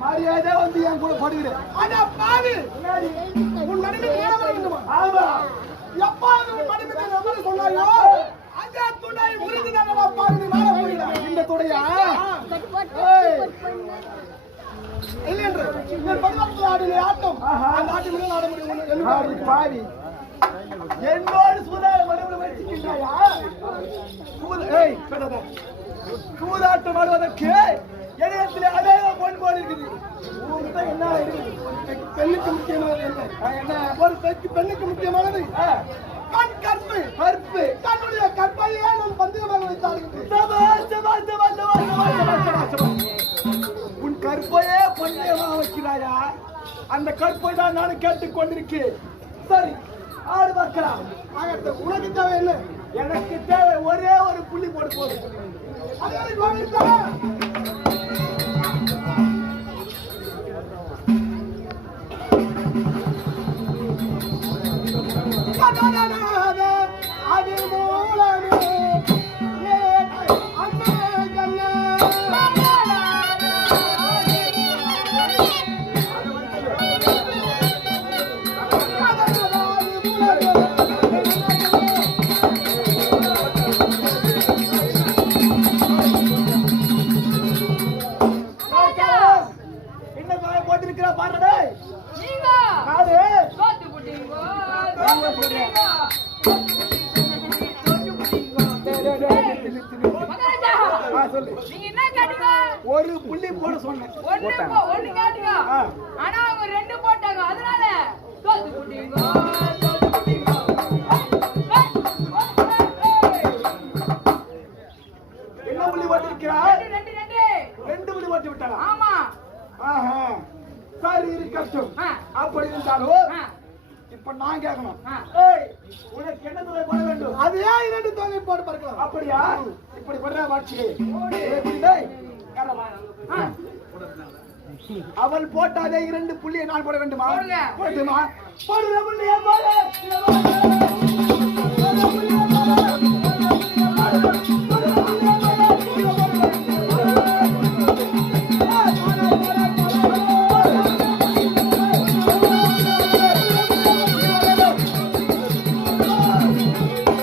மரியாதை வந்து என் கூட படுகிறேன் அட பாவி! முன்னாடி உன் மனைவி ஆமா. எப்பாவது உன் மனைவி எவ்வளவு சொன்னாயோ? அந்த துணை முருகனாக பாவி நீ வாழ முடியல இந்த துணையா. இல்லை என்று பதினாறு ஆடின ஆட்டம். அந்த ஆட்டம் ஆட முடியும் பாவி என்னோடு சூதாட மறுபடியும் சூத- ஏய், பெண்ணே. சூதாட்டம் ஆடுவதற்கு இணையத்திலே அநேக பொன்போடு இருக்குது உங்ககிட்ட என்ன இருக்குது பெண்ணுக்கு முக்கியமானது என்ன? ஒரு பெண்ணுக்கு முக்கியமானது. கண் கற்பு கற்பு. தன்னுடைய கற்பையே நான் பந்தயமாக வைத்தாடுகின்றேன் உன் கற்பையே பந்தயமாக வைக்கிறாயா? அந்த கற்பை தான் நானும் கேட்டுக் கொண்டிருக்கிறேன் சரி ஆடு பார்க்கலாம். உனக்கு தேவை எனக்கு தேவை ஒரே ஒரு புள்ளி போட்டு போதும் என்ன காய போட்டிருக்கிறா பாருடே நாடு ஒரு புள்ளி போட சொன்னேன் ஒண்ணு கேட்டீங்க. ஆனா அவங்க ரெண்டு போட்டாங்க அதனால தோத்து புட்டீங்கோ, தோத்து புட்டீங்கோ. ஏய், ஏய், ஏய். என்ன புள்ளி போட்டிருக்கிறா ரெண்டு, ரெண்டு, ரெண்டு. ரெண்டு புள்ளி போட்டு விட்டாளா ஆமா ஆஹா சரி இருக்கட்டும். அப்படி இருந்தாலும் இப்ப நான் கேட்கணும். உனக்கு என்ன தொகை போட வேண்டும்? அது ஏன் இரண்டு தொகை போட்டு பார்க்கலாம் அப்படியா? இப்படி பண்ற மாட்சி. அவள் போட்டாதே இரண்டு புள்ளியை நான் போட வேண்டுமா? போடுமா போடுற புள்ளியை